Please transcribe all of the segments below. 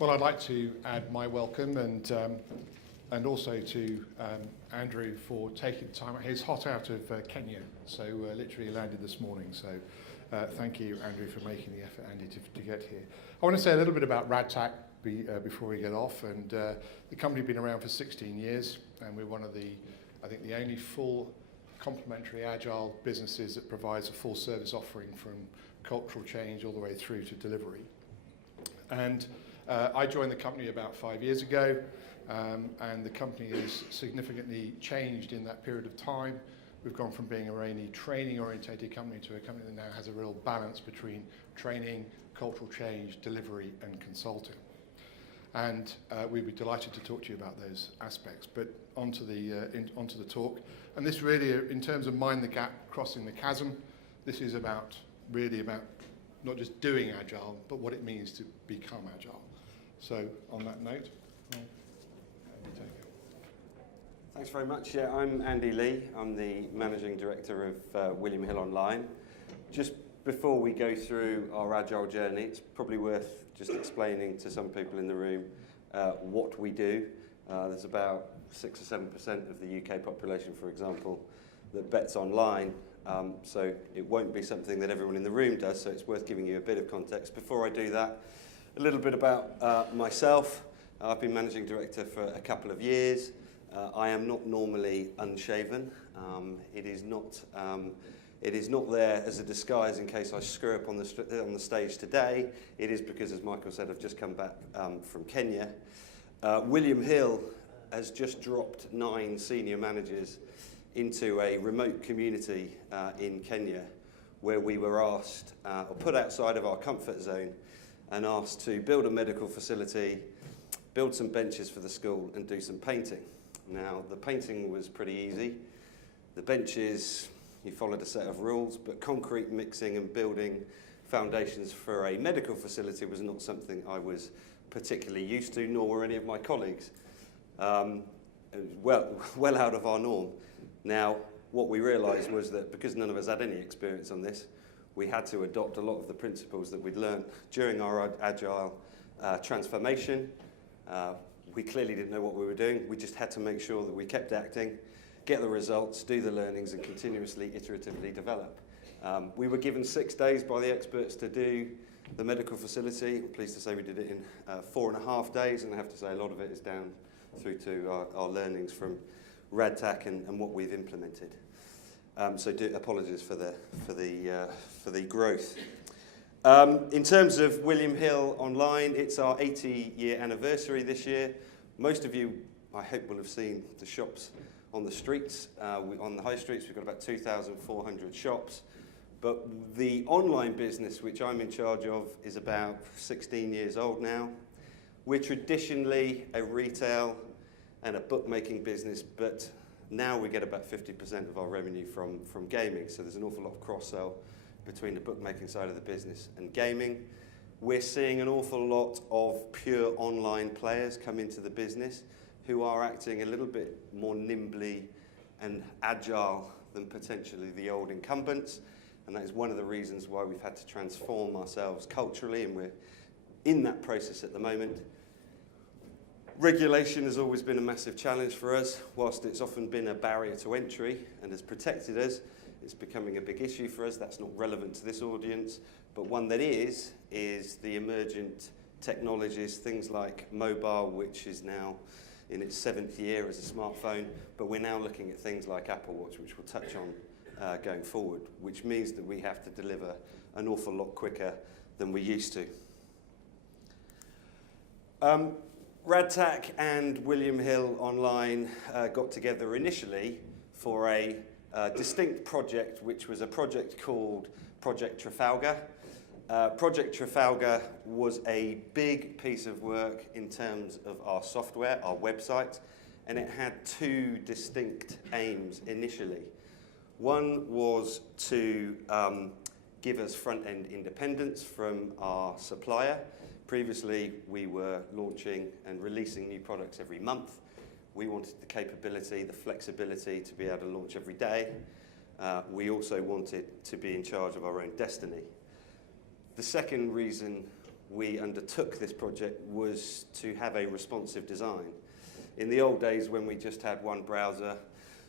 Well, I'd like to add my welcome and also to Andrew for taking the time. He's hot out of Kenya, so literally landed this morning. So thank you, Andrew, for making the effort, Andy, to get here. I want to say a little bit about Radtac before we get off. And the company has been around for 16 years, and we're one of the, I think, the only full complementary agile businesses that provides a full service offering from cultural change all the way through to delivery. And I joined the company about 5 years ago, and the company has significantly changed in that period of time. We've gone from being a really training-orientated company to a company that now has a real balance between training, cultural change, delivery, and consulting. And we'd be delighted to talk to you about those aspects. But onto the talk. And this really, in terms of mind the gap, crossing the chasm, this is really about not just doing Agile, but what it means to become Agile. So on that note, Andy, take it. Thanks very much. Yeah, I'm Andy Lee. I'm the Managing Director of William Hill Online. Just before we go through our Agile journey, it's probably worth just explaining to some people in the room what we do. There's about 6 or 7% of the UK population, for example, that bets online. So it won't be something that everyone in the room does, so it's worth giving you a bit of context. Before I do that, a little bit about myself. I've been Managing Director for a couple of years. I am not normally unshaven. It is not there as a disguise in case I screw up on the stage today. It is because, as Michael said, I've just come back from Kenya. William Hill has just dropped 9 senior managers into a remote community in Kenya, where we were asked, or put outside of our comfort zone, and asked to build a medical facility, build some benches for the school, and do some painting. Now, the painting was pretty easy. The benches, you followed a set of rules, but concrete mixing and building foundations for a medical facility was not something I was particularly used to, nor were any of my colleagues. Well out of our norm. Now, what we realised was that because none of us had any experience on this, we had to adopt a lot of the principles that we'd learnt during our Agile transformation. We clearly didn't know what we were doing. We just had to make sure that we kept acting, get the results, do the learnings, and continuously, iteratively develop. We were given 6 days by the experts to do the medical facility. I'm pleased to say we did it in 4.5 days, and I have to say a lot of it is down through to our learnings from Radtac and what we've implemented. So apologies for the growth. In terms of William Hill Online, it's our 80-year anniversary this year. Most of you, I hope, will have seen the shops on the streets. On the high streets, we've got about 2,400 shops. But the online business, which I'm in charge of, is about 16 years old now. We're traditionally a retail and a bookmaking business, but now we get about 50% of our revenue from gaming. So there's an awful lot of cross-sell between the bookmaking side of the business and gaming. We're seeing an awful lot of pure online players come into the business who are acting a little bit more nimbly and agile than potentially the old incumbents. And that is one of the reasons why we've had to transform ourselves culturally, and we're in that process at the moment. Regulation has always been a massive challenge for us. Whilst it's often been a barrier to entry and has protected us, it's becoming a big issue for us. That's not relevant to this audience, but one that is the emergent technologies, things like mobile, which is now in its 7th year as a smartphone, but we're now looking at things like Apple Watch, which we'll touch on going forward, which means that we have to deliver an awful lot quicker than we used to. Radtac and William Hill Online got together initially for a distinct project, which was a project called Project Trafalgar. Project Trafalgar was a big piece of work in terms of our software, our website, and it had 2 distinct aims initially. One was to give us front-end independence from our supplier. Previously, we were launching and releasing new products every month. We wanted the capability, the flexibility to be able to launch every day. We also wanted to be in charge of our own destiny. The second reason we undertook this project was to have a responsive design. In the old days, when we just had one browser,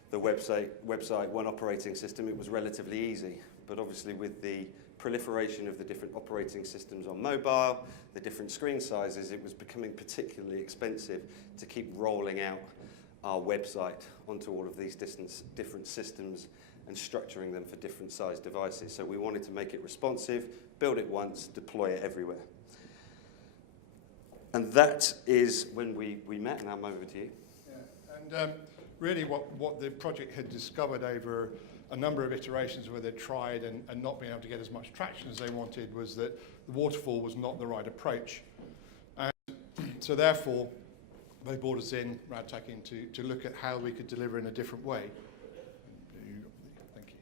the website, one operating system, it was relatively easy. But obviously with the proliferation of the different operating systems on mobile, the different screen sizes, it was becoming particularly expensive to keep rolling out our website onto all of these different systems and structuring them for different size devices. So we wanted to make it responsive, build it once, deploy it everywhere. And that is when we met, and I'm over to you. Yeah. And really what the project had discovered over a number of iterations where they tried and not being able to get as much traction as they wanted was that the waterfall was not the right approach. And so therefore, they brought us in, Radtac in, to look at how we could deliver in a different way. Thank you.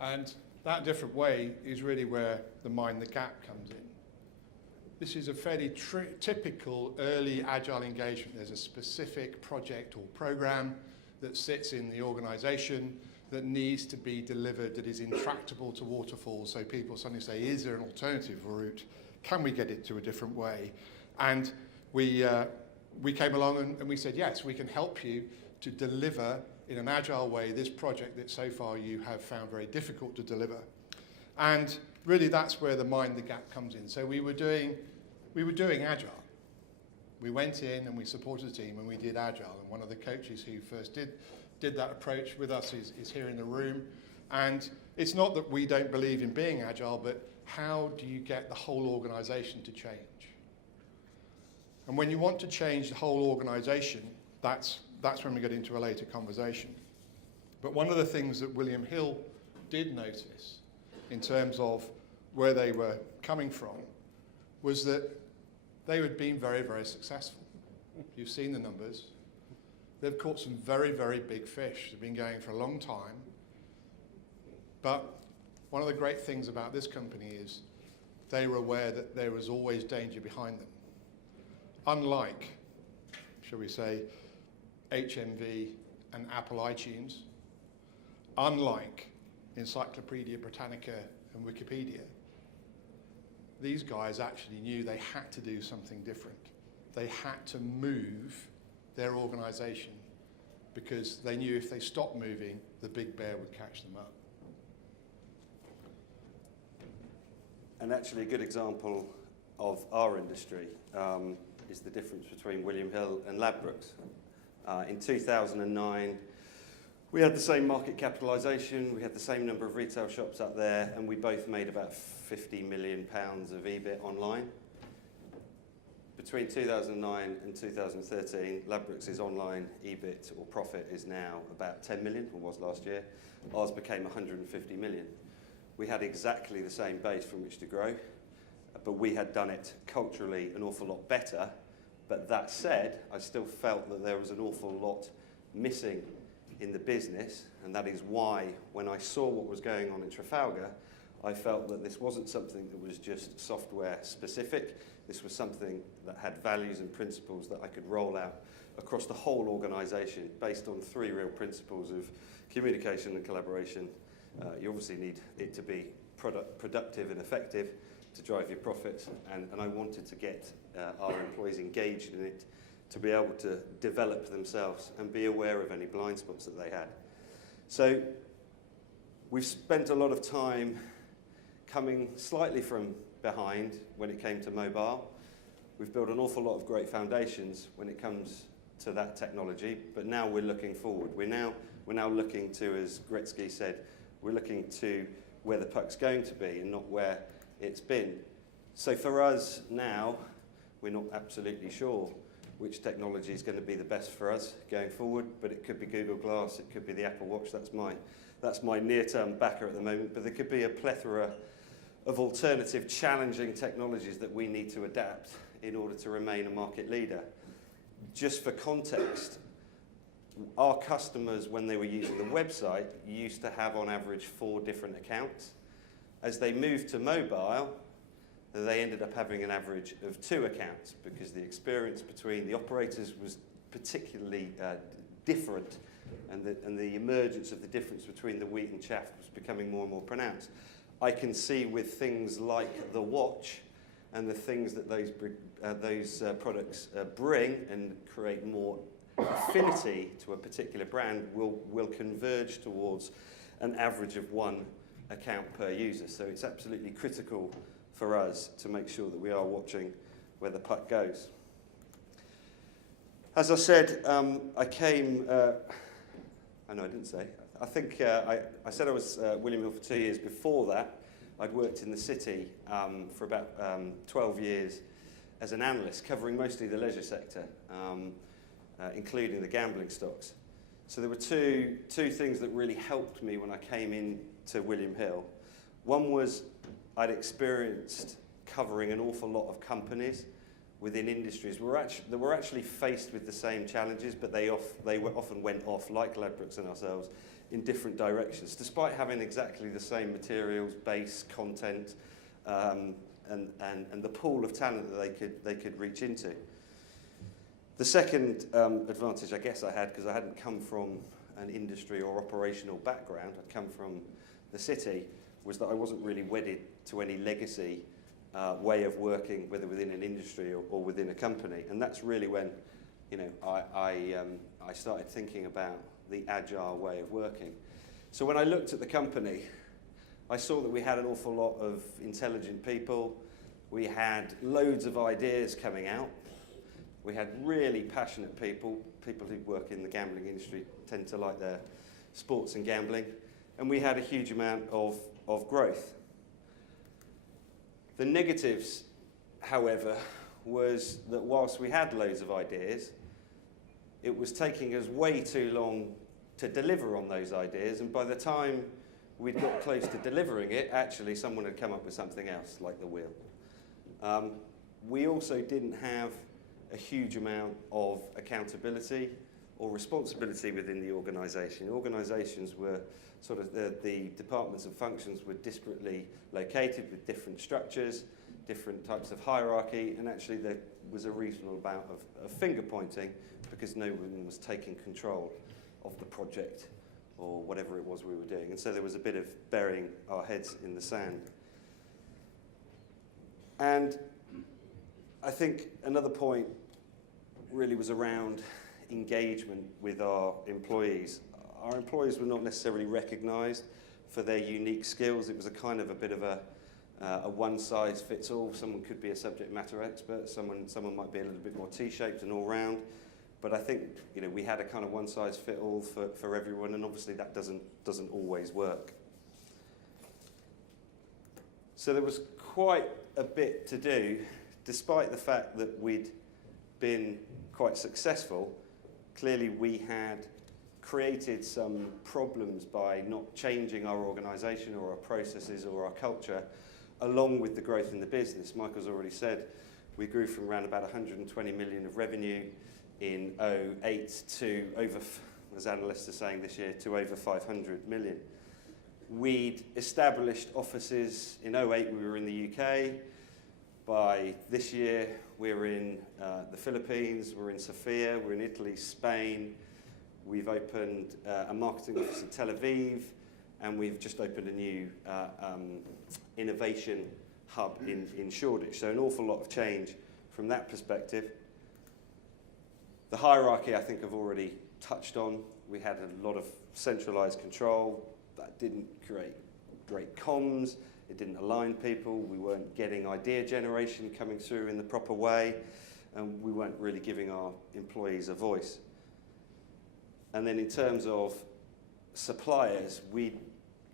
And that different way is really where the mind the gap comes in. This is a fairly typical early Agile engagement. There's a specific project or program that sits in the organization that needs to be delivered, that is intractable to waterfall, so people suddenly say, is there an alternative route? Can we get it to a different way? And we came along and we said, yes, we can help you to deliver in an Agile way this project that so far you have found very difficult to deliver. And really that's where the mind the gap comes in. So we were doing Agile. We went in and we supported the team and we did Agile. And one of the coaches who first did that approach with us is here in the room. And it's not that we don't believe in being Agile, but how do you get the whole organization to change? And when you want to change the whole organization, that's when we get into a later conversation. But one of the things that William Hill did notice in terms of where they were coming from was that they had been very, very successful. You've seen the numbers. They've caught some very, very big fish. They've been going for a long time. But one of the great things about this company is they were aware that there was always danger behind them. Unlike, shall we say, HMV and Apple iTunes, unlike Encyclopedia Britannica and Wikipedia, these guys actually knew they had to do something different. They had to move their organization because they knew if they stopped moving, the big bear would catch them up. And actually a good example of our industry is the difference between William Hill and Ladbrokes. In 2009, we had the same market capitalisation, we had the same number of retail shops up there, and we both made about £50 million of EBIT online. Between 2009 and 2013, Ladbrokes' online EBIT or profit is now about 10 million, or was last year. Ours became 150 million. We had exactly the same base from which to grow, but we had done it culturally an awful lot better. But that said, I still felt that there was an awful lot missing in the business, and that is why when I saw what was going on in Trafalgar, I felt that this wasn't something that was just software specific. This was something that had values and principles that I could roll out across the whole organisation based on 3 real principles of communication and collaboration. You obviously need it to be productive and effective to drive your profits, and I wanted to get our employees engaged in it to be able to develop themselves and be aware of any blind spots that they had. So we've spent a lot of time coming slightly from behind when it came to mobile. We've built an awful lot of great foundations when it comes to that technology, but now we're looking forward. We're now looking to, as Gretzky said, we're looking to where the puck's going to be and not where it's been. So for us now, we're not absolutely sure which technology is going to be the best for us going forward, but it could be Google Glass, it could be the Apple Watch. That's my near-term backer at the moment, but there could be a plethora of alternative challenging technologies that we need to adapt in order to remain a market leader. Just for context, our customers, when they were using the website, used to have on average 4 different accounts. As they moved to mobile, they ended up having an average of 2 accounts because the experience between the operators was particularly different, and the emergence of the difference between the wheat and chaff was becoming more and more pronounced. I can see with things like the watch and the things that those products bring and create more affinity to a particular brand will converge towards an average of one account per user. So it's absolutely critical for us to make sure that we are watching where the puck goes. As I said, I came, I know I didn't say, I think I said I was William Hill for 2 years. Before that, I'd worked in the city for about 12 years as an analyst, covering mostly the leisure sector, including the gambling stocks. So there were two things that really helped me when I came into William Hill. One was I'd experienced covering an awful lot of companies within industries that were actually faced with the same challenges, but they often went off, like Ladbrokes and ourselves, in different directions, despite having exactly the same materials, base, content, and the pool of talent that they could reach into. The second advantage I guess I had, because I hadn't come from an industry or operational background, I'd come from the city, was that I wasn't really wedded to any legacy way of working, whether within an industry or within a company. And that's really when, you know, I started thinking about the agile way of working. So when I looked at the company, I saw that we had an awful lot of intelligent people. We had loads of ideas coming out. We had really passionate people who work in the gambling industry tend to like their sports and gambling. And we had a huge amount of growth. The negatives, however, was that whilst we had loads of ideas, it was taking us way too long to deliver on those ideas, and by the time we'd got close to delivering it, actually someone had come up with something else, like the wheel. We also didn't have a huge amount of accountability or responsibility within the organisation. Organisations were sort of, the departments and functions were disparately located with different structures, different types of hierarchy, and actually there was a reasonable amount of finger pointing because no one was taking control of the project or whatever it was we were doing. And so there was a bit of burying our heads in the sand. And I think another point really was around engagement with our employees. Our employees were not necessarily recognised for their unique skills. It was a kind of a bit of a one-size-fits-all. Someone could be a subject matter expert, someone might be a little bit more T-shaped and all-round. But I think, you know, we had a kind of one-size-fit-all for everyone, and obviously that doesn't always work. So there was quite a bit to do, despite the fact that we'd been quite successful. Clearly we had created some problems by not changing our organisation or our processes or our culture along with the growth in the business. Michael's already said we grew from around about 120 million of revenue in 2008 to over, as analysts are saying this year, to over 500 million. We'd established offices in 2008, we were in the UK. By this year, we're in the Philippines, we're in Sofia, we're in Italy, Spain. We've opened a marketing office in Tel Aviv, and we've just opened a new innovation hub in Shoreditch. So an awful lot of change from that perspective. The hierarchy, I think, I've already touched on. We had a lot of centralised control. That didn't create great comms. It didn't align people. We weren't getting idea generation coming through in the proper way, and we weren't really giving our employees a voice. And then in terms of suppliers, we'd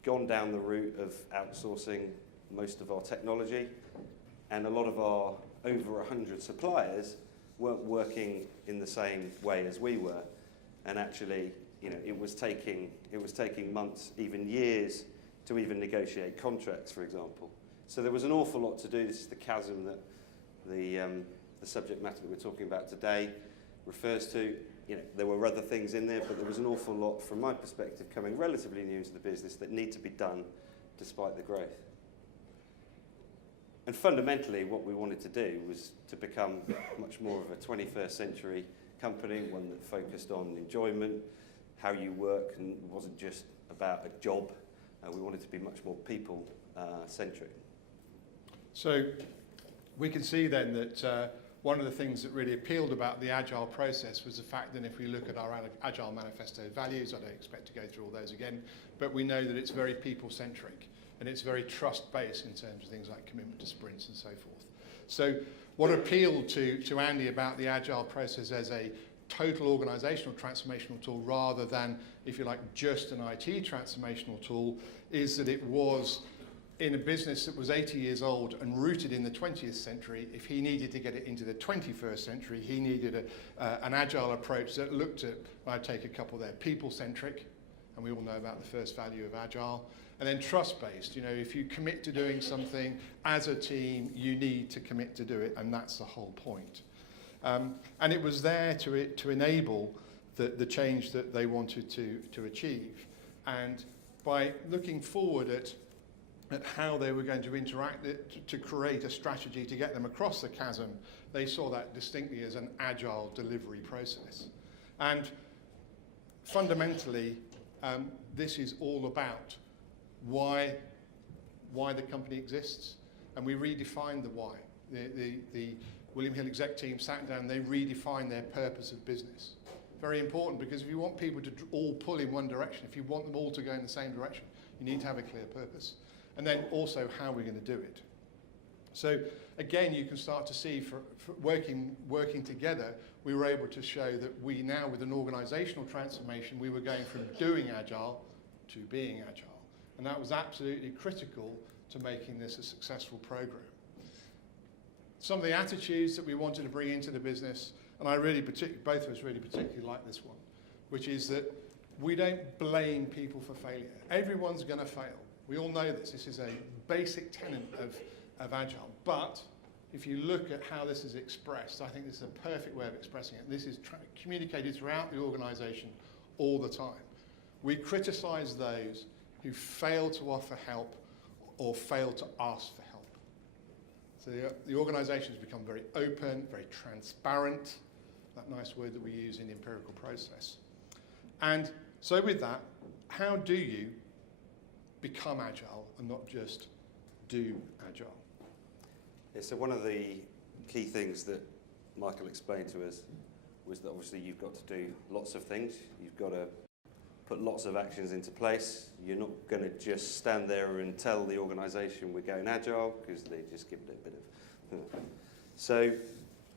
gone down the route of outsourcing most of our technology, and a lot of our over 100 suppliers weren't working in the same way as we were. And actually, you know, it was taking months, even years, to even negotiate contracts, for example. So there was an awful lot to do. This is the chasm that the subject matter that we're talking about today refers to. You know, there were other things in there, but there was an awful lot, from my perspective, coming relatively new into the business that need to be done despite the growth. And fundamentally, what we wanted to do was to become much more of a 21st century company, one that focused on enjoyment, how you work, and wasn't just about a job. We wanted to be much more people-centric. So we can see then that one of the things that really appealed about the Agile process was the fact that if we look at our Agile Manifesto values, I don't expect to go through all those again, but we know that it's very people-centric and it's very trust-based in terms of things like commitment to sprints and so forth. So what appealed to Andy about the Agile process as a total organizational transformational tool rather than, if you like, just an IT transformational tool is that it was in a business that was 80 years old and rooted in the 20th century. If he needed to get it into the 21st century, he needed an Agile approach that looked at, well, I'd take a couple there, people-centric, and we all know about the first value of Agile, and then trust-based. You know, if you commit to doing something as a team, you need to commit to do it, and that's the whole point. And it was there to enable the change that they wanted to achieve. And by looking forward at how they were going to interact to create a strategy to get them across the chasm, they saw that distinctly as an agile delivery process. And fundamentally, this is all about why the company exists, and we redefined the why. The William Hill exec team sat down, they redefined their purpose of business. Very important, because if you want people to all pull in one direction, if you want them all to go in the same direction, you need to have a clear purpose. And then also how we're going to do it. So again, you can start to see for working together, we were able to show that we now, with an organizational transformation, we were going from doing Agile to being Agile. And that was absolutely critical to making this a successful program. Some of the attitudes that we wanted to bring into the business, and both of us really particularly like this one, which is that we don't blame people for failure. Everyone's going to fail. We all know this. This is a basic tenet of Agile. But if you look at how this is expressed, I think this is a perfect way of expressing it. This is communicated throughout the organisation all the time. We criticise those who fail to offer help or fail to ask for help. So the organisation has become very open, very transparent, that nice word that we use in the empirical process. And so with that, how do you become Agile and not just do Agile? Yeah, so one of the key things that Michael explained to us was that obviously you've got to do lots of things. You've got to put lots of actions into place. You're not going to just stand there and tell the organisation we're going Agile, because they just give it a bit of... So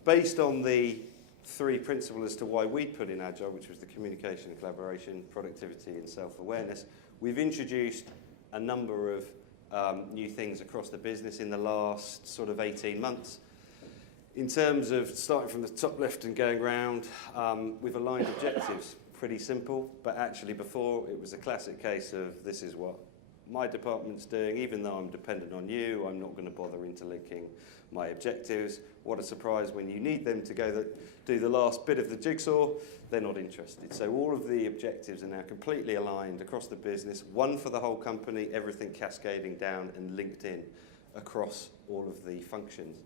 based on the three principles as to why we put in Agile, which was the communication and collaboration, productivity and self-awareness, we've introduced a number of new things across the business in the last sort of 18 months. In terms of starting from the top left and going round, we've aligned objectives. Pretty simple, but actually before it was a classic case of this is what my department's doing. Even though I'm dependent on you, I'm not going to bother interlinking my objectives. What a surprise when you need them to go do the last bit of the jigsaw, they're not interested. So all of the objectives are now completely aligned across the business, one for the whole company, everything cascading down and linked in across all of the functions.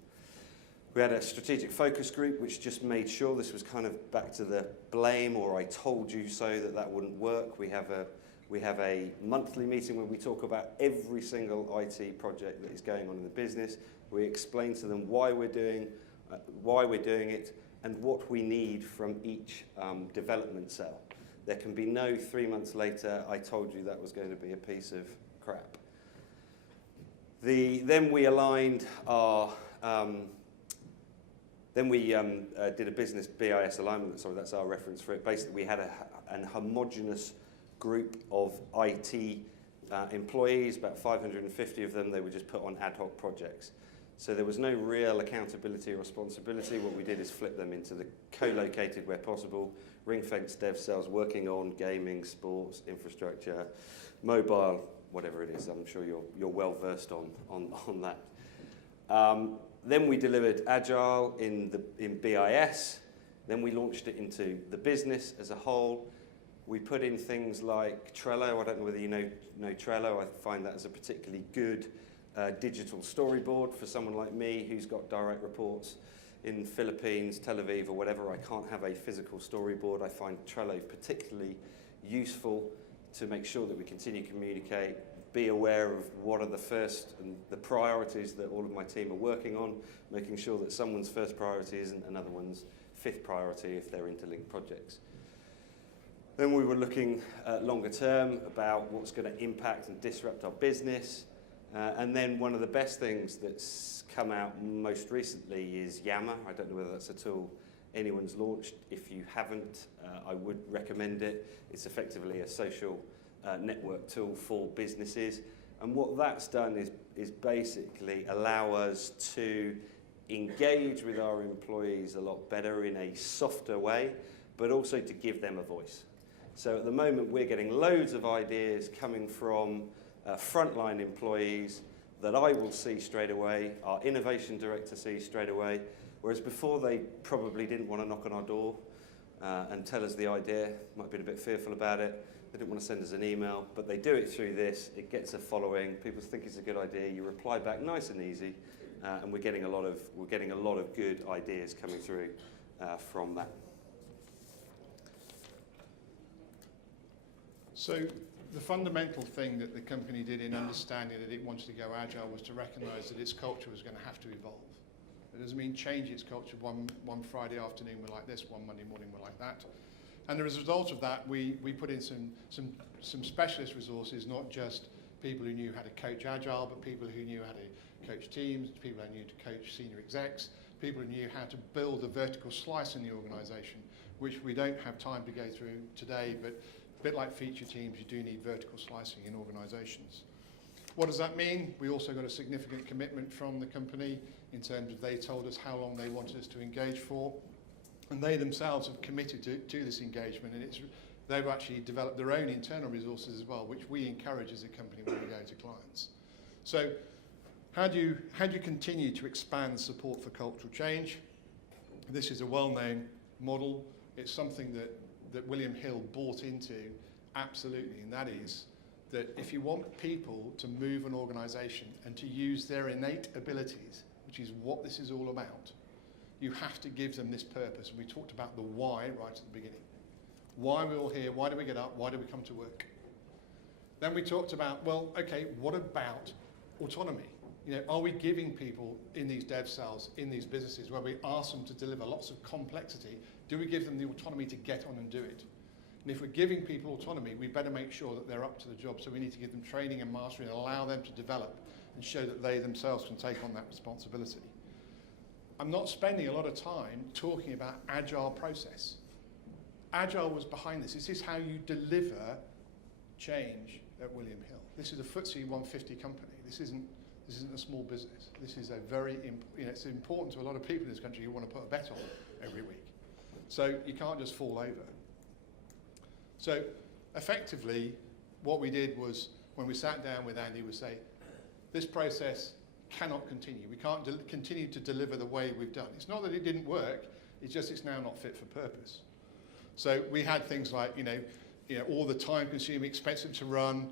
We had a strategic focus group which just made sure this was kind of back to the blame or I told you so that wouldn't work. We have a monthly meeting where we talk about every single IT project that is going on in the business. We explain to them why we're doing it and what we need from each development cell. There can be no 3 months later, I told you that was going to be a piece of crap. Then we aligned our... Then we did a business BIS alignment, sorry, that's our reference for it. Basically, we had an homogenous group of IT employees, about 550 of them. They were just put on ad hoc projects. So there was no real accountability or responsibility. What we did is flip them into the co-located where possible, ring-fenced dev cells working on gaming, sports, infrastructure, mobile, whatever it is. I'm sure you're well versed on that. Then we delivered Agile in BIS. Then we launched it into the business as a whole. We put in things like Trello. I don't know whether you know Trello. I find that as a particularly good digital storyboard for someone like me who's got direct reports in Philippines, Tel Aviv, or whatever. I can't have a physical storyboard. I find Trello particularly useful to make sure that we continue to communicate, be aware of what are the first and the priorities that all of my team are working on, making sure that someone's first priority isn't another one's fifth priority if they're interlinked projects. Then we were looking longer term about what's going to impact and disrupt our business. And then one of the best things that's come out most recently is Yammer. I don't know whether that's a tool anyone's launched. If you haven't, I would recommend it. It's effectively a social network tool for businesses. And what that's done is basically allow us to engage with our employees a lot better in a softer way, but also to give them a voice. So at the moment, we're getting loads of ideas coming from frontline employees that I will see straight away, our innovation director sees straight away, whereas before they probably didn't want to knock on our door and tell us the idea, might have been a bit fearful about it, they didn't want to send us an email, but they do it through this, it gets a following, people think it's a good idea, you reply back nice and easy, and we're getting a lot of good ideas coming through from that. So the fundamental thing that the company did in understanding that it wanted to go agile was to recognise that its culture was going to have to evolve. It doesn't mean change its culture. One Friday afternoon we're like this, one Monday morning we're like that. And as a result of that, we put in some specialist resources, not just people who knew how to coach agile, but people who knew how to coach teams, people who knew to coach senior execs, people who knew how to build a vertical slice in the organisation, which we don't have time to go through today, but a bit like feature teams, you do need vertical slicing in organisations. What does that mean? We also got a significant commitment from the company in terms of they told us how long they wanted us to engage for, and they themselves have committed to this engagement, and they've actually developed their own internal resources as well, which we encourage as a company when we go to clients. So how do you continue to expand support for cultural change? This is a well-known model. It's something that William Hill bought into absolutely, and that is that if you want people to move an organisation and to use their innate abilities, which is what this is all about, you have to give them this purpose. And we talked about the why right at the beginning. Why are we all here? Why do we get up? Why do we come to work? Then we talked about, well, okay, what about autonomy? You know, are we giving people in these dev cells, in these businesses, where we ask them to deliver lots of complexity, do we give them the autonomy to get on and do it? And if we're giving people autonomy, we better make sure that they're up to the job. So we need to give them training and mastery and allow them to develop and show that they themselves can take on that responsibility. I'm not spending a lot of time talking about agile process. Agile was behind this. This is how you deliver change at William Hill. This is a FTSE 150 company. This isn't a small business. This is a very, it's important to a lot of people in this country who want to put a bet on every week. So you can't just fall over. So effectively, what we did was, when we sat down with Andy, we say, this process cannot continue. We can't continue to deliver the way we've done. It's not that it didn't work, it's just it's now not fit for purpose. So we had things like, all the time-consuming, expensive to run.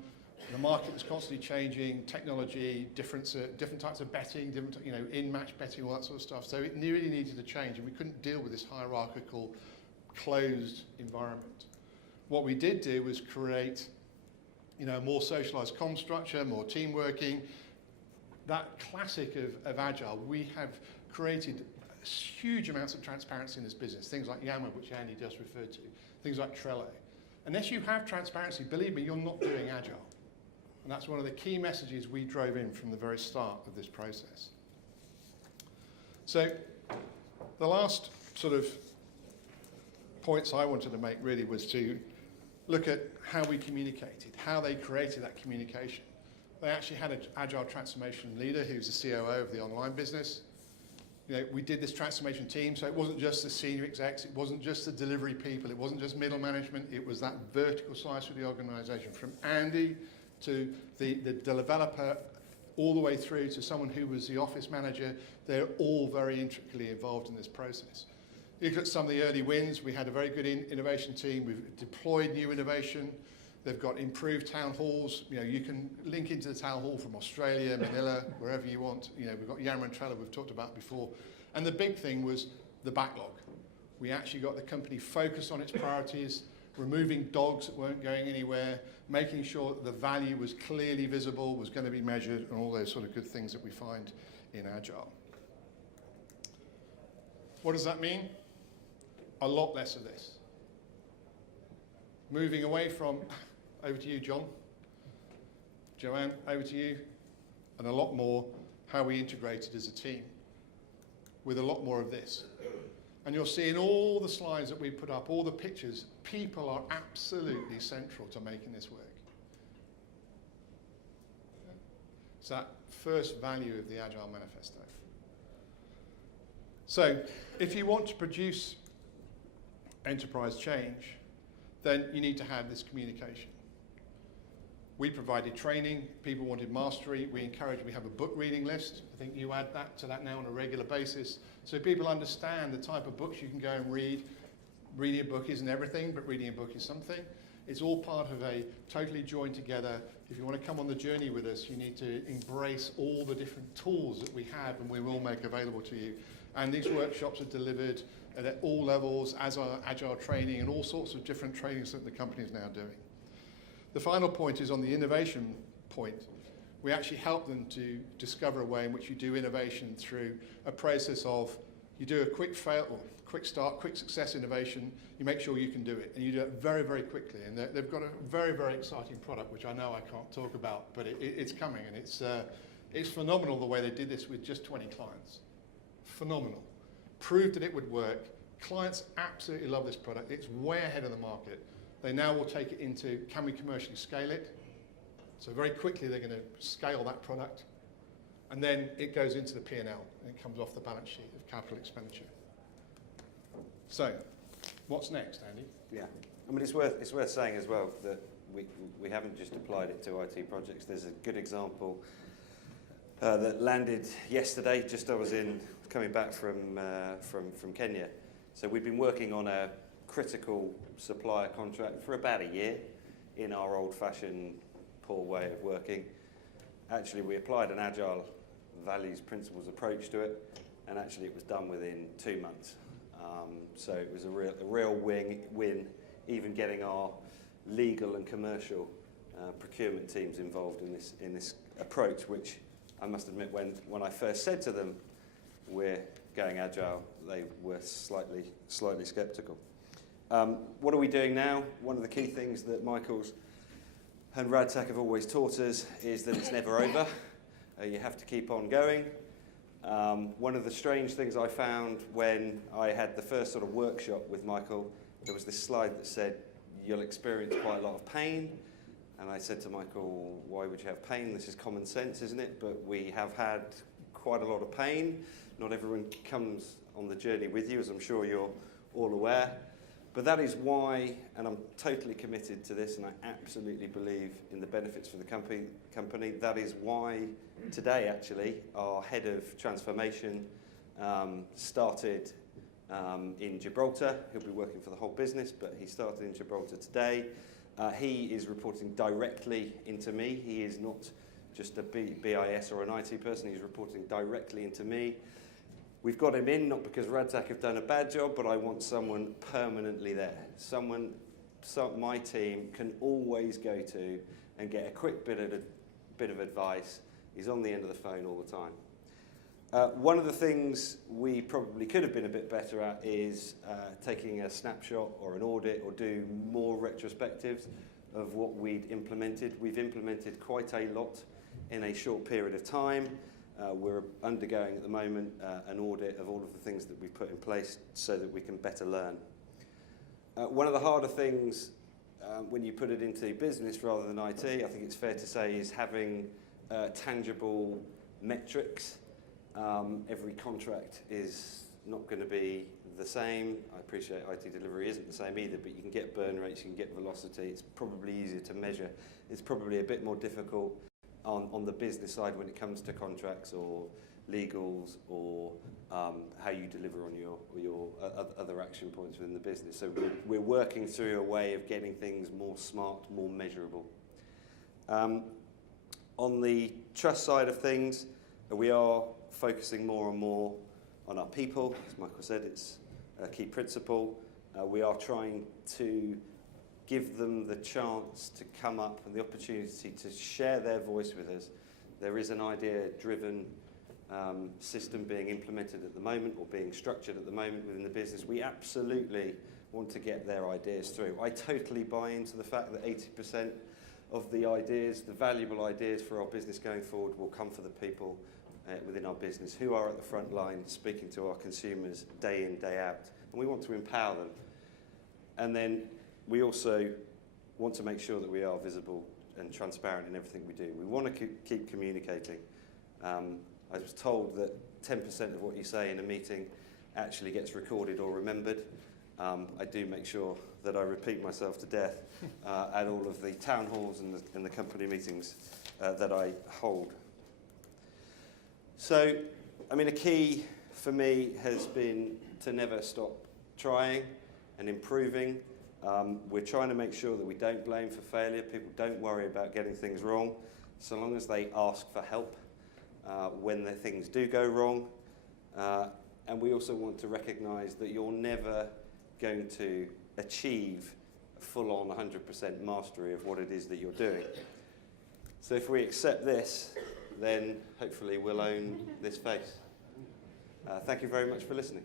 The market was constantly changing, technology, different types of betting, in-match betting, all that sort of stuff. So it really needed to change, and we couldn't deal with this hierarchical, closed environment. What we did do was create, a more socialised comm structure, more team working. That classic of Agile, we have created huge amounts of transparency in this business. Things like Yammer, which Andy just referred to, things like Trello. Unless you have transparency, believe me, you're not doing Agile. And that's one of the key messages we drove in from the very start of this process. So the last sort of points I wanted to make really was to look at how we communicated, how they created that communication. They actually had an Agile transformation leader who's the COO of the online business. We did this transformation team, so it wasn't just the senior execs, it wasn't just the delivery people, it wasn't just middle management, it was that vertical slice of the organisation, from Andy to the developer, all the way through to someone who was the office manager. They're all very intricately involved in this process. You look at some of the early wins. We had a very good innovation team. We've deployed new innovation. They've got improved town halls. You can link into the town hall from Australia, Manila, wherever you want. We've got Yammer and Trello we've talked about before. And the big thing was the backlog. We actually got the company focused on its priorities. removing dogs that weren't going anywhere, making sure that the value was clearly visible, was going to be measured, and all those sort of good things that we find in Agile. What does that mean? A lot less of this. Moving away from, over to you, John. Joanne, over to you. And a lot more how we integrated as a team with a lot more of this. And you'll see in all the slides that we put up, all the pictures, people are absolutely central to making this work. It's that first value of the Agile Manifesto. So if you want to produce enterprise change, then you need to have this communication. We provided training, people wanted mastery, we have a book reading list. I think you add that to that now on a regular basis, so people understand the type of books you can go and read. Reading a book isn't everything, but reading a book is something. It's all part of a totally joined together. If you want to come on the journey with us, you need to embrace all the different tools that we have and we will make available to you. And these workshops are delivered at all levels, as are Agile training and all sorts of different trainings that the company is now doing. The final point is on the innovation point. We actually help them to discover a way in which you do innovation through a process of, you do a quick fail, or quick start, quick success innovation, you make sure you can do it, and you do it very, very quickly. And they've got a very, very exciting product, which I know I can't talk about, but it's coming, and it's phenomenal the way they did this with just 20 clients. Phenomenal. Proved that it would work. Clients absolutely love this product. It's way ahead of the market. They now will take it into, can we commercially scale it? So very quickly they're going to scale that product. And then it goes into the P&L and it comes off the balance sheet of capital expenditure. So, what's next, Andy? Yeah, I mean, it's worth saying as well that we haven't just applied it to IT projects. There's a good example that landed yesterday, just I was coming back from Kenya. So we've been working on a critical supplier contract for about a year in our old-fashioned poor way of working. Actually, we applied an Agile values principles approach to it, and actually it was done within 2 months. So it was a real win, even getting our legal and commercial procurement teams involved in this approach, which I must admit, when I first said to them, we're going Agile, they were slightly sceptical. What are we doing now? One of the key things that Michael's and Radtac have always taught us is that it's never over. You have to keep on going. One of the strange things I found when I had the first sort of workshop with Michael, there was this slide that said, you'll experience quite a lot of pain. And I said to Michael, why would you have pain? This is common sense, isn't it? But we have had quite a lot of pain. Not everyone comes on the journey with you, as I'm sure you're all aware. But that is why, and I'm totally committed to this, and I absolutely believe in the benefits for the company. That is why today, actually, our head of transformation started in Gibraltar. He'll be working for the whole business, but he started in Gibraltar today. He is reporting directly into me. He is not just a BIS or an IT person. He's reporting directly into me. We've got him in, not because Radtac have done a bad job, but I want someone permanently there. Someone my team can always go to and get a quick bit of advice. He's on the end of the phone all the time. One of the things we probably could have been a bit better at is taking a snapshot or an audit or do more retrospectives of what we'd implemented. We've implemented quite a lot in a short period of time. We're undergoing at the moment an audit of all of the things that we've put in place so that we can better learn. One of the harder things when you put it into business rather than IT, I think it's fair to say, is having tangible metrics. Every contract is not going to be the same. I appreciate IT delivery isn't the same either, but you can get burn rates, you can get velocity. It's probably easier to measure. It's probably a bit more difficult on the business side when it comes to contracts or legals or how you deliver on your other action points within the business. So we're working through a way of getting things more smart, more measurable. On the trust side of things, we are focusing more and more on our people. As Michael said, it's a key principle. We are trying to give them the chance to come up and the opportunity to share their voice with us. There is an idea-driven system being implemented at the moment, or being structured at the moment within the business. We absolutely want to get their ideas through. I totally buy into the fact that 80% of the ideas, the valuable ideas for our business going forward, will come for the people within our business who are at the front line speaking to our consumers day in, day out. And we want to empower them. And then we also want to make sure that we are visible and transparent in everything we do. We want to keep communicating. I was told that 10% of what you say in a meeting actually gets recorded or remembered. I do make sure that I repeat myself to death at all of the town halls and the company meetings that I hold. So, I mean, a key for me has been to never stop trying and improving. We're trying to make sure that we don't blame for failure. People don't worry about getting things wrong, so long as they ask for help when the things do go wrong. And we also want to recognise that you're never going to achieve full-on 100% mastery of what it is that you're doing. So if we accept this, then hopefully we'll own this space. Thank you very much for listening.